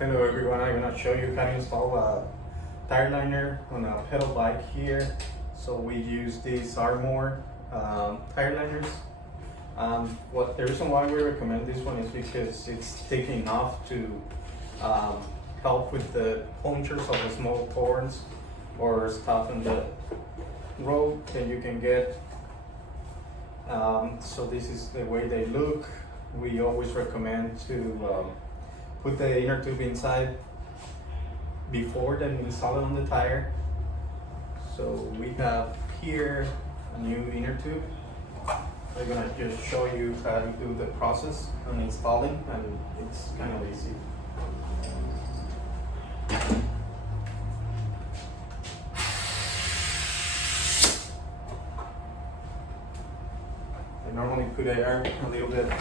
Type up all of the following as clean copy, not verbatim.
Hello everyone, I'm gonna show you how to install a tire liner on a pedal bike here. So we use these Armor tire liners. What the reason why we recommend this one is because it's thick enough to help with the punctures of the small thorns or stuff in the road that you can get. So this is the way they look. We always recommend to put the inner tube inside before then install it on the tire. So we have here a new inner tube. I'm gonna just show you how to do the process on installing, and it's kind of easy. I normally put air a little bit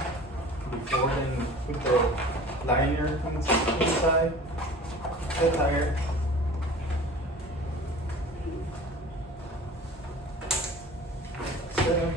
before then put the liner inside the tire. So,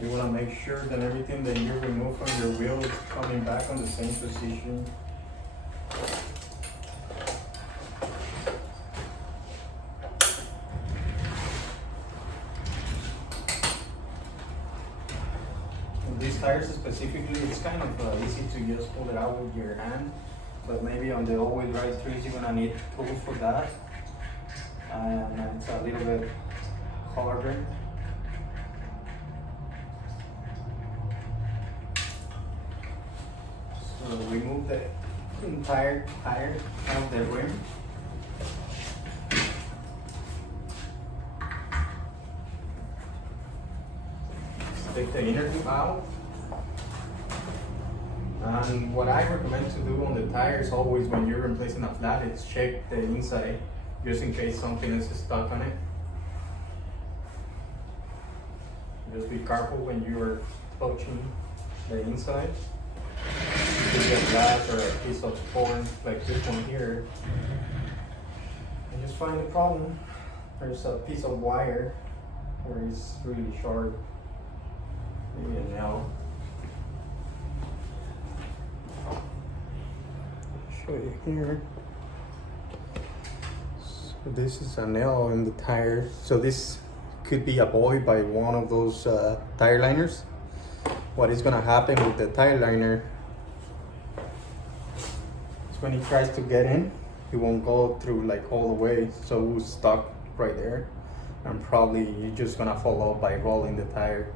you want to make sure that everything that you remove from your wheel is coming back on the same position. And these tires specifically, it's kind of easy to just pull it out with your hand, but maybe on the all-wheel drive trees you're gonna need tools for that, and it's a little bit harder. So remove the entire tire out of the rim. Take the inner tube out. And what I recommend to do on the tire is always when you're replacing a flat, is check the inside just in case something is stuck on it. Just be careful when you're touching the inside. Could be a glass or a piece of horn like this one here. And just find the problem. There's a piece of wire where it's really short. Maybe a nail. Show you here. So this is a nail in the tire. So this could be avoided by one of those tire liners. What is gonna happen with the tire liner is when he tries to get in, he won't go through like all the way, so it's stuck right there, and probably you're just gonna fall off by rolling the tire.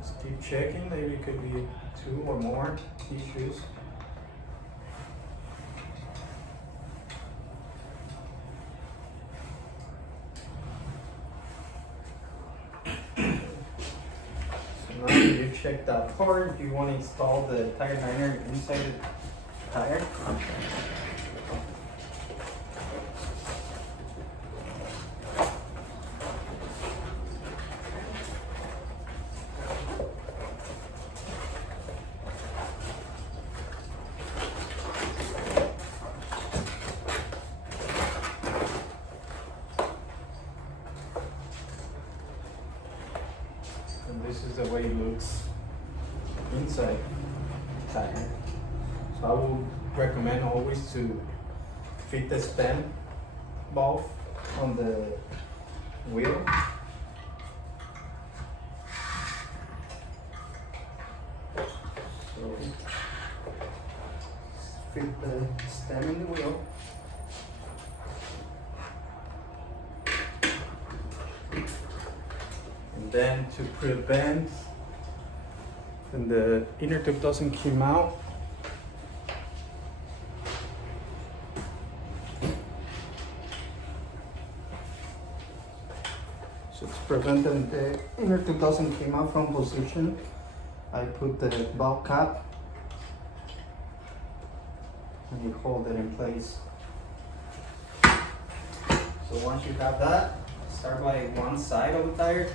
Just keep checking, maybe it could be 2 or more issues. Now you check that part, you want to install the tire liner inside the tire. And this is the way it looks inside the tire. So I would recommend always to fit the stem valve on the wheel. So fit the stem in the wheel. And then to prevent when the inner tube doesn't come out, So to prevent the inner tube doesn't come out from position, I put the valve cap and you hold it in place. So once you have that, start by one side of the tire.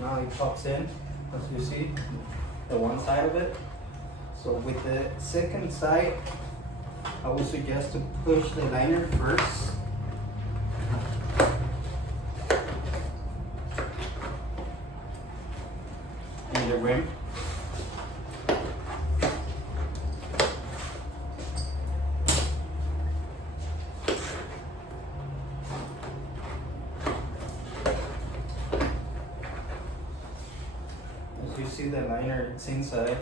Now it pops in, as you see, the one side of it. So with the second side, I would suggest to push the liner first. In the rim. As you see the liner, it's inside.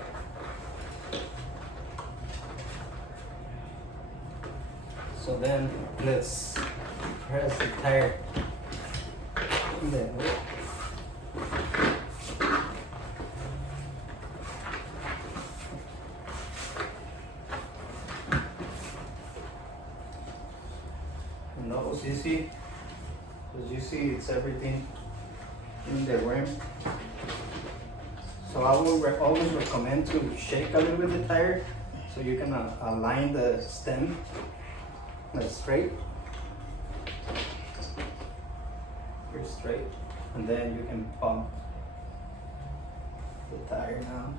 So then let's press the tire in that way. And now as you see, it's everything in the rim. So I will always recommend to shake a little bit the tire so you can align the stem straight. You're straight, and then you can pump the tire now.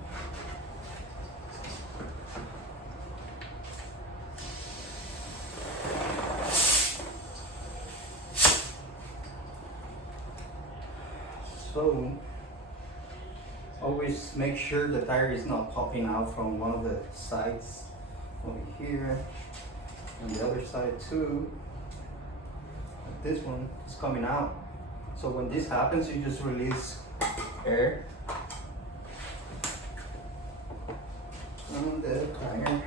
So always make sure the tire is not popping out from one of the sides over here, and the other side too. This one is coming out. So when this happens, you just release air on the tire.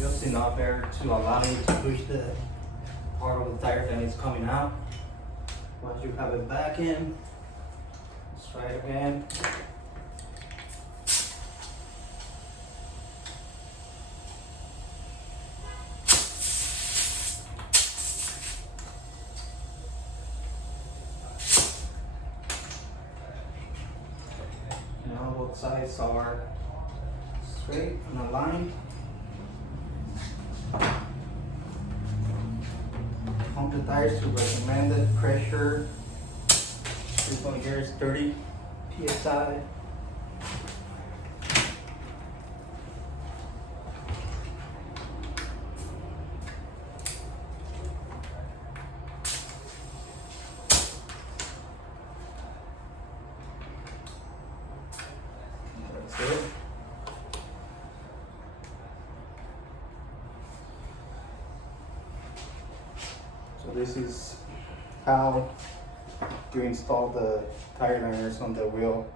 Just enough air to allow you to push the part of the tire that is coming out. Once you have it back in, let's try it again. Now both sides are straight and aligned. Pump the tires to recommended pressure. This one here is 30 psi. That's it. So this is how you install the tire liners on the wheel.